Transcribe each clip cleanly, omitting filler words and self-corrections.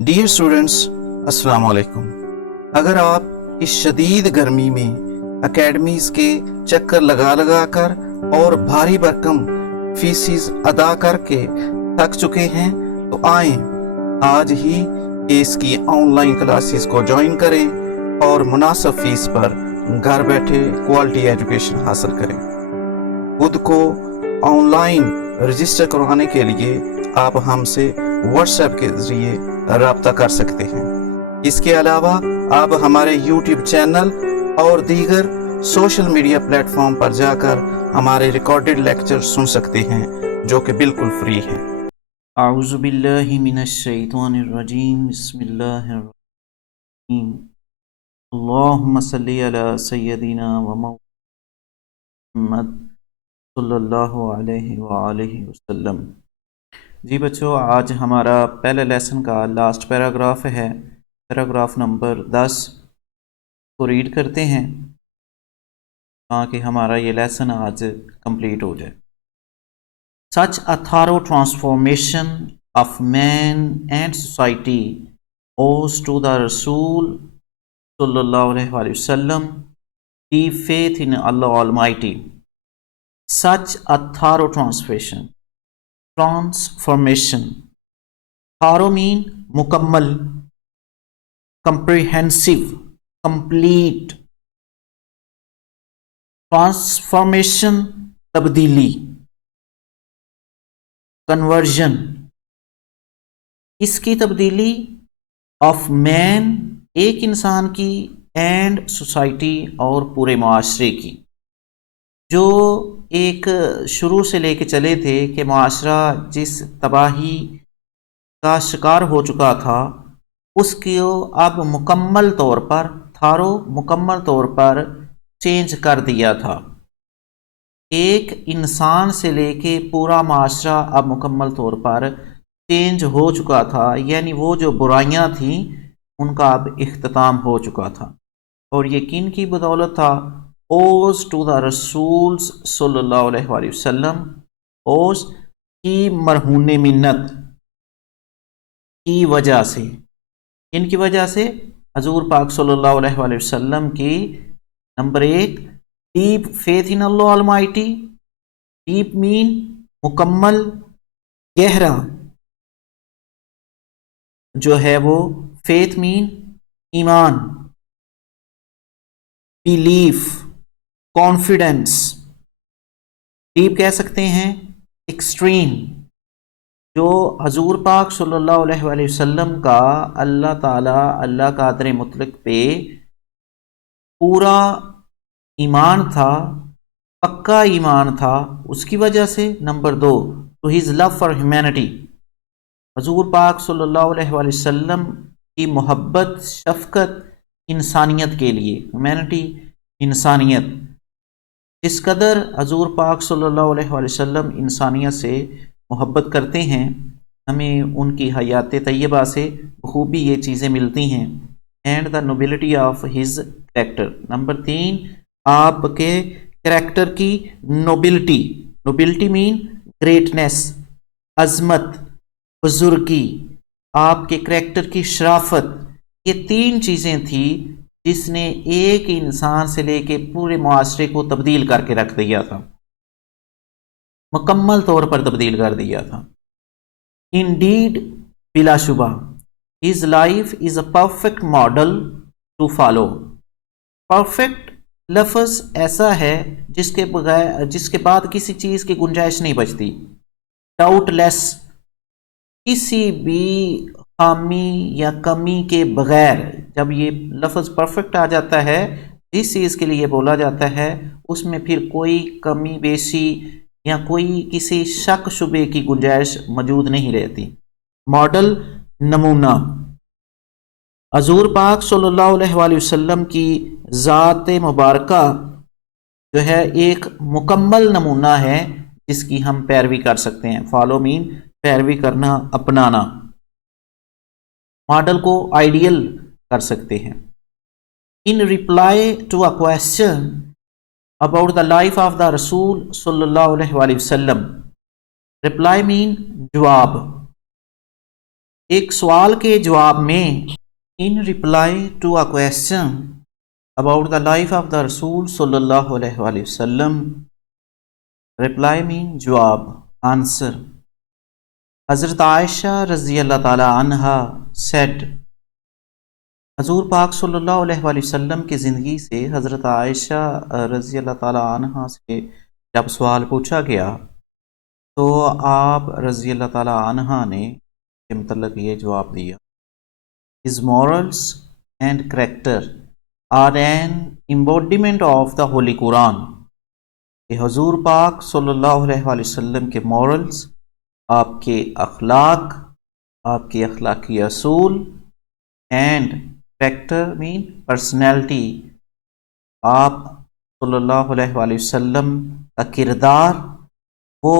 Dear students, السلام علیکم۔ اگر آپ اس شدید گرمی میں اکیڈمیز کے چکر لگا کر اور بھاری بھرکم فیسز ادا کر کے تھک چکے ہیں تو آئیں آج ہی اس کی آن لائن کلاسز کو جوائن کریں اور مناسب فیس پر گھر بیٹھے کوالٹی ایجوکیشن حاصل کریں۔ خود کو آن لائن رجسٹر کروانے کے لیے آپ ہم سے واٹس ایپ کے ذریعے رابطہ کر سکتے ہیں۔ اس کے علاوہ آپ ہمارے یوٹیوب چینل اور دیگر سوشل میڈیا پلیٹ فارم پر جا کر ہمارے ریکارڈڈ لیکچر سن سکتے ہیں جو کہ بالکل فری ہیں۔ اعوذ باللہ من الشیطان الرجیم، بسم اللہ الرحمن الرحیم، اللہم صلی علی سیدنا و محمد صلی اللہ علیہ وآلہ وسلم۔ جی بچوں، آج ہمارا پہلے لیسن کا لاسٹ پیراگراف ہے، پیراگراف نمبر 10 کو ریڈ کرتے ہیں تاکہ ہمارا یہ لیسن آج کمپلیٹ ہو جائے۔ Such a thorough transformation of man and society owes to the Rasul sallallahu alaihi wasallam, deep faith in Allah Almighty. Such a thorough transformation. Thorough mean mukammal, comprehensive, complete. Transformation tabdili, conversion, اس کی تبدیلی of مین، ایک انسان کی، and society, اور پورے معاشرے کی۔ جو ایک شروع سے لے کے چلے تھے کہ معاشرہ جس تباہی کا شکار ہو چکا تھا اس کو اب مکمل طور پر چینج کر دیا تھا۔ ایک انسان سے لے کے پورا معاشرہ اب مکمل طور پر چینج ہو چکا تھا، یعنی وہ جو برائیاں تھیں ان کا اب اختتام ہو چکا تھا۔ اور یہ کن کی بدولت تھا؟ اوز ٹو دا رسولز صلی اللہ علیہ وآلہ وسلم، اوز کی مرہون منت کی وجہ سے۔ ان کی وجہ سے حضور پاک صلی اللہ علیہ وآلہ وسلم کی number 1 deep faith in Allah Almighty, deep مین مکمل، گہرا جو ہے وہ فیتھ مین ایمان، بیلیف کانفیڈنس، ڈیپ کہہ سکتے ہیں ایکسٹریم، جو حضور پاک صلی اللہ علیہ وآلہ وسلم کا اللہ تعالی اللہ قادر مطلق پہ پورا ایمان تھا، پکا ایمان تھا، اس کی وجہ سے۔ Number 2 to his love for humanity, حضور پاک صلی اللہ علیہ وآلہ وسلم کی محبت، شفقت انسانیت کے لیے، ہیومینٹی انسانیت۔ جس قدر حضور پاک صلی اللہ علیہ وآلہ وسلم انسانیت سے محبت کرتے ہیں، ہمیں ان کی حیات طیبہ سے بخوبی یہ چیزیں ملتی ہیں۔ And the nobility of his character, number 3 آپ کے کریکٹر کی نوبلٹی، نوبلٹی مین گریٹنس، عظمت، بزرگی، آپ کے کریکٹر کی شرافت۔ یہ 3 چیزیں تھیں جس نے ایک انسان سے لے کے پورے معاشرے کو تبدیل کر کے رکھ دیا تھا، مکمل طور پر تبدیل کر دیا تھا۔ انڈیڈ، بلا شبہ، his life is a perfect model to follow۔ Perfect لفظ ایسا ہے جس کے بعد کسی چیز کی گنجائش نہیں بچتی، ڈاؤٹ لیس، کسی بھی خامی یا کمی کے بغیر۔ جب یہ لفظ پرفیکٹ آ جاتا ہے، جس چیز کے لیے بولا جاتا ہے اس میں پھر کوئی کمی بیشی یا کوئی کسی شک شبے کی گنجائش موجود نہیں رہتی۔ ماڈل، نمونہ، حضور پاک صلی اللہ علیہ وآلہ وسلم کی ذات مبارکہ جو ہے ایک مکمل نمونہ ہے جس کی ہم پیروی کر سکتے ہیں۔ فالو مین پیروی کرنا، اپنانا، ماڈل کو آئیڈیل کر سکتے ہیں۔ In reply to a question about the life of the رسول صلی اللہ علیہ وآلہ وسلم، ریپلائی مین جواب، ایک سوال کے جواب میں in reply to a question about the life of the رسول صلی اللہ علیہ وآلہ وسلم. reply mean جواب, answer. حضرت عائشہ رضی اللہ تعالی عنہا said, حضور پاک صلی اللہ علیہ وآلہ وسلم کی زندگی سے حضرت عائشہ رضی اللہ تعالی عنہا سے جب سوال پوچھا گیا تو آپ رضی اللہ تعالی عنہا نے کے متعلق یہ جواب دیا. His morals and character are an embodiment of the Holy Quran. کہ حضور پاک صلی اللہ علیہ وآلہ وسلم کے مورلز، آپ کے اخلاق، آپ کے اخلاقی اصول، اینڈ کریکٹر مین پرسنالٹی، آپ صلی اللہ علیہ وآلہ وسلم کا کردار وہ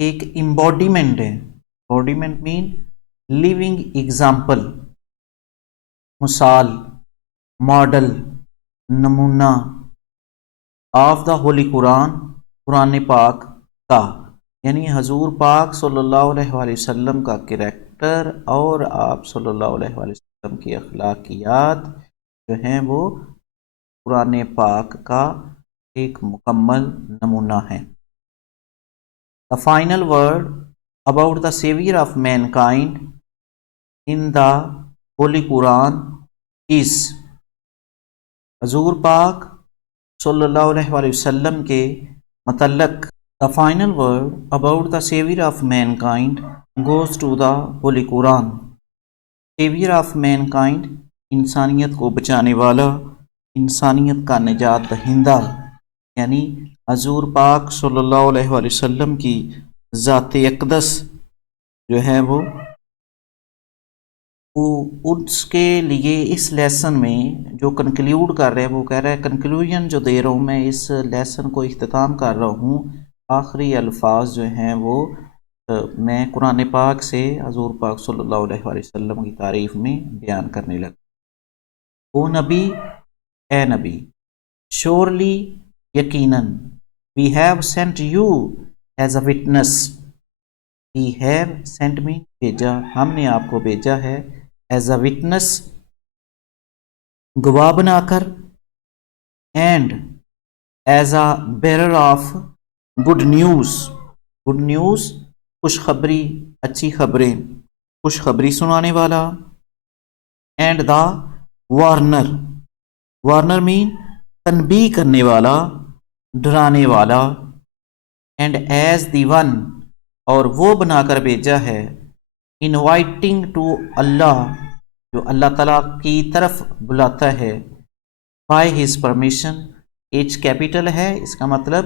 ایک امبوڈیمنٹ ہے. امبوڈیمنٹ مین لیونگ ایگزامپل، مثال، ماڈل، نمونہ آف دا ہولی قرآن، قرآن پاک کا، یعنی حضور پاک صلی اللہ علیہ وآلہ وسلم کا کریکٹر اور آپ صلی اللہ علیہ وآلہ وسلم کی اخلاقیات جو ہیں وہ قرآن پاک کا ایک مکمل نمونہ ہیں. The final word about the Savior of mankind in the Holy Quran is حضور پاک صلی اللہ علیہ وآلہ وسلم کے متعلق the final word about the Savior of mankind goes to the Holy Quran. Savior of mankind انسانیت کو بچانے والا، انسانیت کا نجات دہندہ، یعنی حضور پاک صلی اللہ علیہ وآلہ وسلم کی ذات اقدس جو ہے وہ اس کے لیے اس لیسن میں جو کنکلیوڈ کر رہے ہیں، وہ کہہ رہا ہے کنکلوژن جو دے رہا ہوں میں اس لیسن کو اختتام کر رہا ہوں، آخری الفاظ جو ہیں وہ میں قرآن پاک سے حضور پاک صلی اللہ علیہ وآلہ وسلم کی تعریف میں بیان کرنے لگا. او نبی، اے نبی، شورلی، یقیناً، we have sent you as a witness. we have sent me بھیجا، ہم نے آپ کو بھیجا ہے as a witness گواہ بنا کر، and as a bearer of good news. good news خوشخبری، اچھی خبریں، خوشخبری سنانے والا. and the warner. warner mean تنبیہ کرنے والا، ڈرانے والا. اینڈ ایز دی ون، اور وہ بنا کر بھیجا ہے، انوائٹنگ ٹو اللہ، جو اللہ تعالیٰ کی طرف بلاتا ہے، by his permission. H capital ہے، اس کا مطلب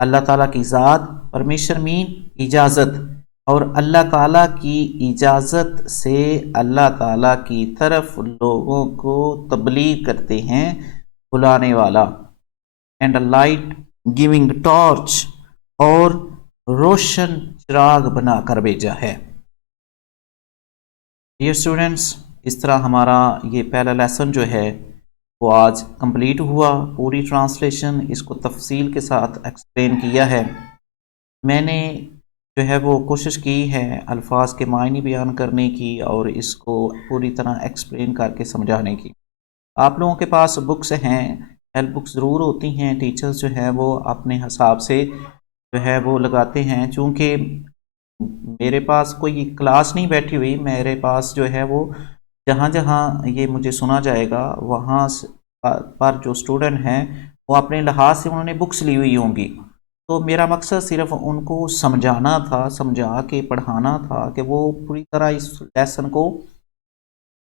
اللہ تعالیٰ کی ذات، پرمیشن مین اجازت، اور اللہ تعالیٰ کی اجازت سے اللہ تعالیٰ کی طرف لوگوں کو تبلیغ کرتے ہیں، بلانے والا. اینڈ لائٹ گیونگ ٹارچ، اور روشن چراغ بنا کر بھیجا ہے. ڈیئر اسٹوڈنٹس، اس طرح ہمارا یہ پہلا لیسن جو ہے وہ آج کمپلیٹ ہوا. پوری ٹرانسلیشن اس کو تفصیل کے ساتھ ایکسپلین کیا ہے. میں نے جو ہے وہ کوشش کی ہے الفاظ کے معنی بیان کرنے کی اور اس کو پوری طرح ایکسپلین کر کے سمجھانے کی. آپ لوگوں کے پاس بکس ہیں، ہیلپ بکس ضرور ہوتی ہیں. ٹیچرز جو ہیں وہ اپنے حساب سے جو ہے وہ لگاتے ہیں. چونکہ میرے پاس کوئی کلاس نہیں بیٹھی ہوئی، میرے پاس جو ہے وہ جہاں جہاں یہ مجھے سنا جائے گا وہاں پر جو اسٹوڈنٹ ہیں وہ اپنے لحاظ سے انہوں نے بکس لی ہوئی ہوں گی. تو میرا مقصد صرف ان کو سمجھانا تھا، سمجھا کے پڑھانا تھا کہ وہ پوری طرح اس لیسن کو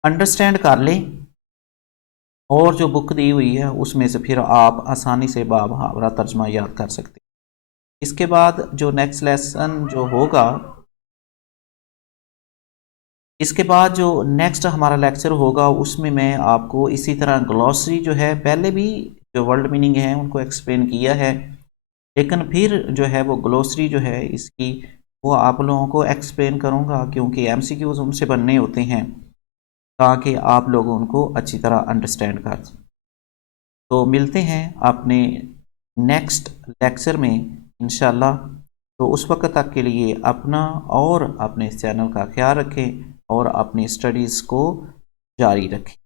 انڈرسٹینڈ کر لیں، اور جو بک دی ہوئی ہے اس میں سے پھر آپ آسانی سے بامحاورہ ترجمہ یاد کر سکتے ہیں. اس کے بعد جو نیکسٹ لیسن جو ہوگا، اس کے بعد جو نیکسٹ ہمارا لیکچر ہوگا اس میں آپ کو اسی طرح گلوسری جو ہے، پہلے بھی جو ورلڈ میننگ ہیں ان کو ایکسپلین کیا ہے، لیکن پھر جو ہے وہ گلوسری جو ہے اس کی وہ آپ لوگوں کو ایکسپلین کروں گا، کیونکہ ایم سی کیوز ان سے بننے ہوتے ہیں تاکہ آپ لوگ ان کو اچھی طرح انڈرسٹینڈ کر سکیں. تو ملتے ہیں اپنے نیکسٹ لیکچر میں انشاءاللہ. تو اس وقت تک کے لیے اپنا اور اپنے اس چینل کا خیال رکھیں. اور اپنی اسٹڈیز کو جاری رکھیں۔